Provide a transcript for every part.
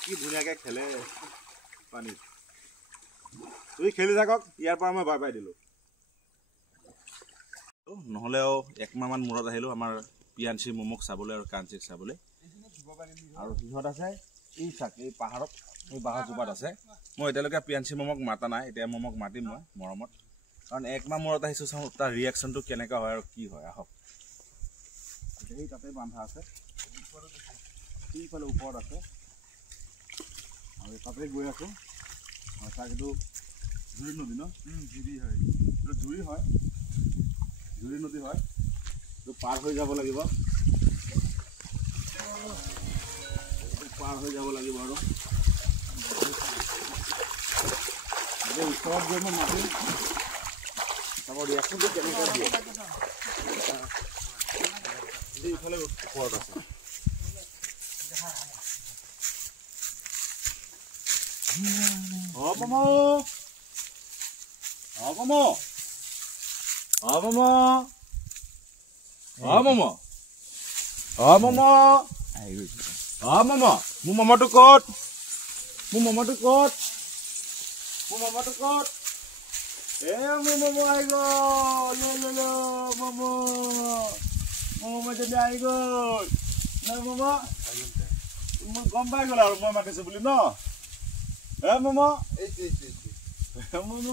কি ধুনীয়াকে খেলে পানী তুমি খেলি থাকক ইয়াৰ পৰা মই বাই বাই দিলো নহ'লেও একমাহমান মূৰত আহিলো আমাৰ পিয়াঞ্চি মমক চাবলৈ আৰু কাঞ্চিক চাবলৈ আৰু সিহঁত আছে এই চাক এই পাহাৰত এই বাঁহৰ জোপাত আছে মই এতিয়ালৈকে পিয়াঞ্চি মমক মাতা নাই এতিয়া মমক মাতিম মই মৰমত কাৰণ একমাহ মূৰত আহিছোঁ চাওঁ তাৰ ৰিয়েকশ্যনটো কেনেকুৱা হয় আৰু কি হয় আহক এই তাতে বান্ধা আছে এইফালে ওপৰত আছে আৰু তাতে গৈ আছোঁ চাক এইটো জুৰি নদী ন জুৰি হয় এইটো জুৰি হয় জুৰি নদী হয় এইটো পাৰ হৈ যাব লাগিব পাৰ হৈ যাব লাগিব আৰু ওচৰত গৈ মই মাতিম চাব ৰিয়েকশ্যনটো কেনেকৈ দিয়ে এইফালে ওপৰত আছে মোৰ মামাটো ক'ত মোৰ মামাটো ক'ত মোৰ মামাটো ক'ত এ মোৰ মামা আহি গ'ল মামা মামা যদি আহি গ'ল নাই মামা মই গম পাই গ'ল আৰু মই মাতিছো বুলি ন এ মামা মামা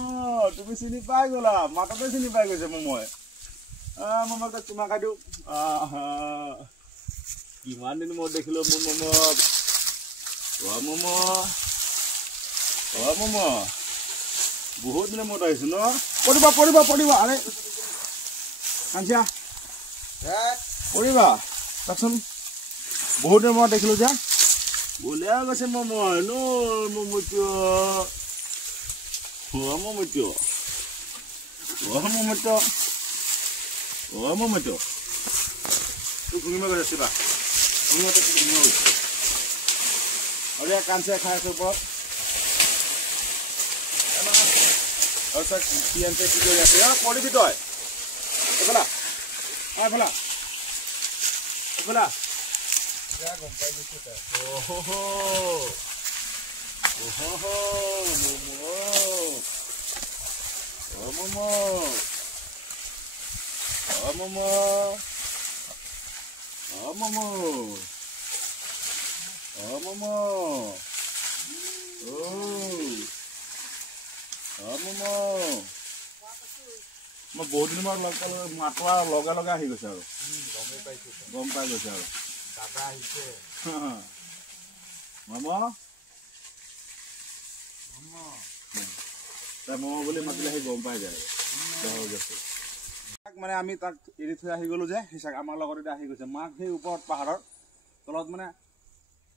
তুমি চিনি পাই গ'লা মাততে চিনি পাই গৈছে মই মামাক চুমা খাই দিওঁ কিমান দিন মই দেখিলো মোৰ মামাক মামা বহুত দিনৰ মূৰত আহিছো ন পৰিবা আৰে কাঞ্চিয়া পৰিবা চাচোন বহুত দিনৰ মূৰত দেখিলো যে বলিয়া গৈছে মামা কাঞ্চিয়া খাই আছে ওপৰত পিয়াঞ্চে কি কৰি আছে পৰিবি তই এইফালা এইফালা গম পাই গৈছো মই বহুত দিন মাতোৱা লগে আহি গৈছে আৰু গম পাই গৈছে আৰু দাদা আহিছে মামা বুলি মাতিলে আহি গম পাই যায় মানে আমি তাক এৰি থৈ আহি গলো যে সেই আমাৰ লগত এতিয়া আহি গৈছে মাক সেই ওপৰত পাহাৰৰ তলত মানে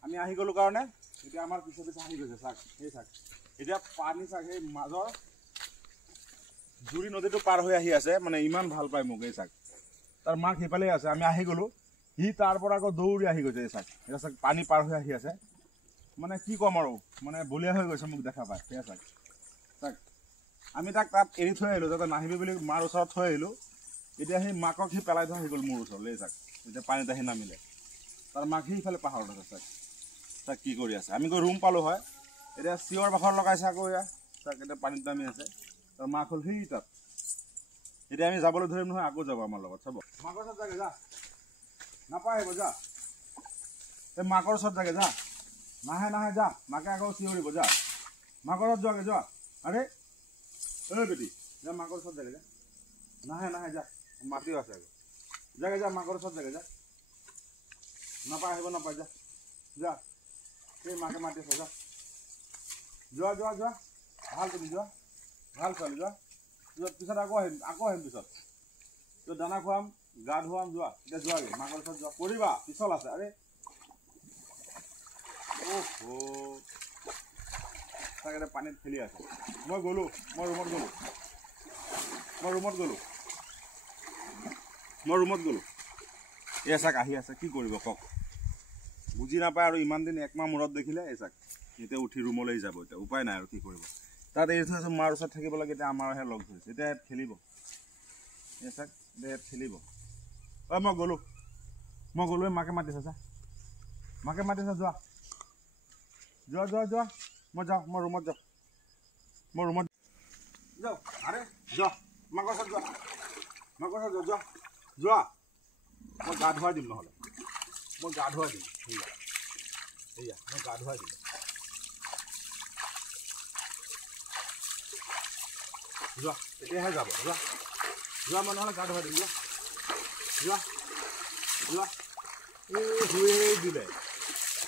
আমি আহি গলো কাৰণে এতিয়া আমাৰ পিছে আহি গৈছে চাক সেই চাক এতিয়া পানী চাক সেই মাজৰ জুৰি নদীটো পাৰ হৈ আহি আছে মানে ইমান ভাল পায় মোক এই চাক তাৰ মাক সেইফালে আছে আমি আহি গলো সি তাৰ পৰা আকৌ দৌৰি আহি গৈছে এই চাক এতিয়া চাক পানী পাৰ হৈ আহি আছে মানে কি ক'ম আৰু মানে বলিয়া হৈ গৈছে মোক দেখা পায় সেয়া চাক চাক আমি তাক তাত এৰি থৈ আহিলোঁ যাতে নাহিবি বুলি মাৰ ওচৰত থৈ আহিলোঁ এতিয়া সেই মাকক সি পেলাই থৈ আহি গ'ল মোৰ ওচৰলৈ এই চাক এতিয়া পানীত আহি নামিলে তাৰ মাক সিফালে পাহাৰত আছে চাক চাক কি কৰি আছে আমি গৈ ৰুম পালোঁ হয় এতিয়া চিঞৰ বাখৰ লগাইছে আকৌ এয়া চাক এতিয়া পানীত নামি আছে তাৰ মাক হ'ল সেই তাত এতিয়া আমি যাবলৈ ধৰিম নহয় আকৌ যাব আমাৰ লগত চাব মাকৰ ওচৰত যাগে যা নাপায় আহিব যা এই মাকৰ ওচৰত যাগে যা নাহে যা মাকে আকৌ চিঞৰিব যা মাকৰ ওচৰত যোৱাগে যোৱা আৰে বেটি যা মাকৰ ওচৰত যাগে যা নাহে যা মাতিও আছে আকৌ যাগে যা মাকৰ ওচৰত যাগে যা নাপায় আহিব নাপায় যা এই মাকে মাতি আছে যোৱা ভাল তুমি যোৱা ভাল ছোৱালী যোৱা পিছত আকৌ আহিম পিছত দানা খুৱাম গা ধুৱাম যোৱা এতিয়া যোৱাগে মাকৰ ওচৰত যোৱা পৰিবা পিছল আছে আৰে তাকে পানীত খেলি আছে মই ৰুমত গ'লো এয়া চাক আহি আছে কি কৰিব কওক বুজি নাপায় আৰু ইমান দিন একমাহ মূৰত দেখিলে এই চাক এতিয়া উঠি ৰুমলৈ যাব এতিয়া উপায় নাই আৰু কি কৰিব তাত এৰি থৈছোঁ মাৰ ওচৰত থাকিব লাগে এতিয়া আমাৰহে লগ ধৰিছে এতিয়া ইয়াত খেলিব এই চাক এতিয়া ইয়াত খেলিব মই গ'লোঁ মই গ'লোৱে মাকে মাতিছে চা মাকে মাতিছে যোৱা যোৱা যোৱা যোৱা মই যাওঁ মই ৰুমত যাওঁ যাওঁ আৰে যোৱা মাকৰ ওচৰত যোৱা মাকৰ ওচৰত যোৱা যোৱা মই গা ধুৱাই দিম নহ'লে মই গা ধুৱাই দিম সেয়া মই গা ধুৱাই দিম যোৱা এতিয়াহে যাব যোৱা যোৱা মই নহ'লে গা ধুৱাই দিম যোৱা যোৱা যোৱা এই শুৱেই দিলে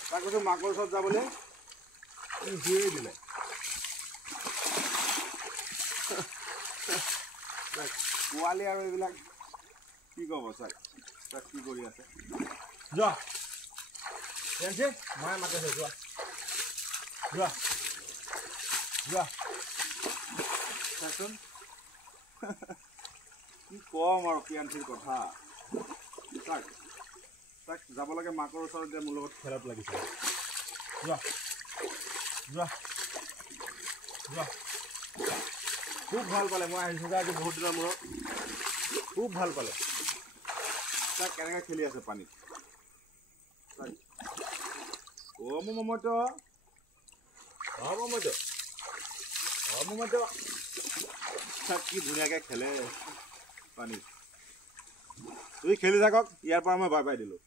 তাক কৈছোঁ মাকৰ ওচৰত যাবলৈ এই শুৱেই দিলে পোৱালি আৰু এইবিলাক কি ক'ব চাই তাক কি কৰি আছে যোৱা মায়ে মাতিছে যোৱা যোৱা যোৱা চাচোন কি ক'ম আৰু পিয়াঞ্চিৰ কথা তাক তাক যাব লাগে মাকৰ ওচৰত যে মোৰ লগত খেলত লাগিছে যোৱা যোৱা যোৱা খুব ভাল পালে মই আহিছোঁ আজি বহুত দিনৰ মূৰত খুব ভাল পালে তাক কেনেকৈ খেলি আছে পানীত তাক অ' মোৰ মমতো তাক কি ধুনীয়াকৈ খেলে পানীত তুমি খেলি থাকক ইয়াৰ পৰা মই বাই বাই দিলোঁ